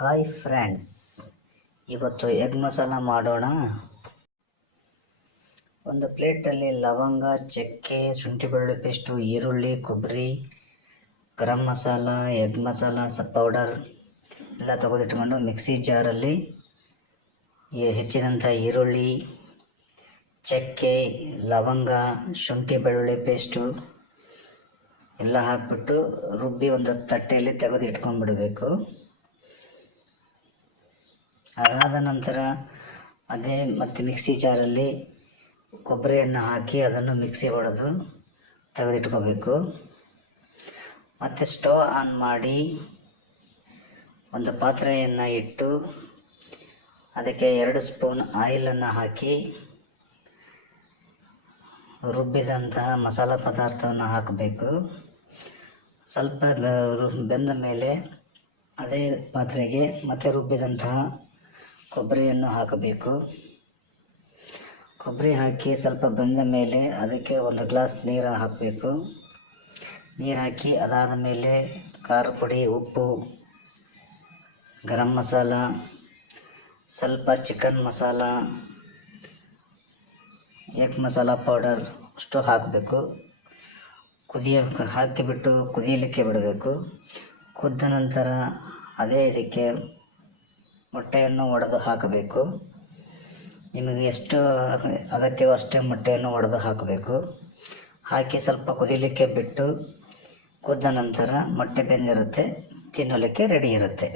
Hi friends, ಇವತ್ತು egg masala ಮಾಡೋಣ. ಒಂದು ಪ್ಲೇಟಲ್ಲಿ ಲವಂಗ, ಚಕ್ಕೆ, ಶುಂಠಿ ಬೆಳ್ಳುಳ್ಳಿ ಪೇಸ್ಟು, ಈರುಳ್ಳಿ, ಕೊಬ್ಬರಿ, ಗರಂ ಮಸಾಲ, ಎಗ್ ಮಸಾಲ ಪೌಡರ್ ಎಲ್ಲ ತೆಗೆದಿಟ್ಕೊಂಡು ಮಿಕ್ಸಿ ಜಾರಲ್ಲಿ ಹೆಚ್ಚಿದಂಥ ಈರುಳ್ಳಿ, ಚಕ್ಕೆ, ಲವಂಗ, ಶುಂಠಿ ಬೆಳ್ಳುಳ್ಳಿ ಪೇಸ್ಟು ಎಲ್ಲ ಹಾಕಿಬಿಟ್ಟು ರುಬ್ಬಿ ಒಂದು ತಟ್ಟೆಯಲ್ಲಿ ತೆಗೆದಿಟ್ಕೊಂಡ್ಬಿಡಬೇಕು. ಅದಾದ ನಂತರ ಮತ್ತೆ ಮಿಕ್ಸಿ ಜಾರಲ್ಲಿ ಕೊಬ್ಬರಿಯನ್ನು ಹಾಕಿ ಅದನ್ನು ಮಿಕ್ಸಿ ಹೊಡೆದು ತೆಗೆದಿಟ್ಕೋಬೇಕು. ಮತ್ತು ಸ್ಟವ್ ಆನ್ ಮಾಡಿ ಒಂದು ಪಾತ್ರೆಯನ್ನು ಇಟ್ಟು ಅದಕ್ಕೆ 2 ಸ್ಪೂನ್ ಆಯಿಲನ್ನು ಹಾಕಿ ರುಬ್ಬಿದಂತಹ ಮಸಾಲ ಪದಾರ್ಥವನ್ನು ಹಾಕಬೇಕು. ಸ್ವಲ್ಪ ಬೆಂದ ಮೇಲೆ ಅದೇ ಪಾತ್ರೆಗೆ ಮತ್ತೆ ರುಬ್ಬಿದಂತಹ ಕೊಬ್ಬರಿಯನ್ನು ಹಾಕಬೇಕು. ಕೊಬ್ಬರಿ ಹಾಕಿ ಸ್ವಲ್ಪ ಬೆಂದ ಮೇಲೆ ಅದಕ್ಕೆ 1 ಗ್ಲಾಸ್ ನೀರು ಹಾಕಬೇಕು. ನೀರು ಹಾಕಿ ಅದಾದ ಮೇಲೆ ಖಾರ ಪುಡಿ, ಉಪ್ಪು, ಗರಂ ಮಸಾಲ, ಸ್ವಲ್ಪ chicken masala, egg masala powder ಅಷ್ಟು ಹಾಕಬೇಕು. ಹಾಕಿಬಿಟ್ಟು ಕುದಿಯಲಿಕ್ಕೆ ಬಿಡಬೇಕು. ಕುದ್ದ ನಂತರ ಇದಕ್ಕೆ ಮೊಟ್ಟೆಯನ್ನು ಒಡೆದು ಹಾಕಬೇಕು. ನಿಮಗೆ ಎಷ್ಟು ಅಗತ್ಯವೋ ಅಷ್ಟೇ ಮೊಟ್ಟೆಯನ್ನು ಒಡೆದು ಹಾಕಬೇಕು. ಹಾಕಿ ಸ್ವಲ್ಪ ಕುದಿಯಲಿಕ್ಕೆ ಬಿಟ್ಟು ಕುದ್ದ ನಂತರ ಮೊಟ್ಟೆ ಬೆಂದಿರುತ್ತೆ, ತಿನ್ನಲಿಕ್ಕೆ ರೆಡಿ ಇರುತ್ತೆ.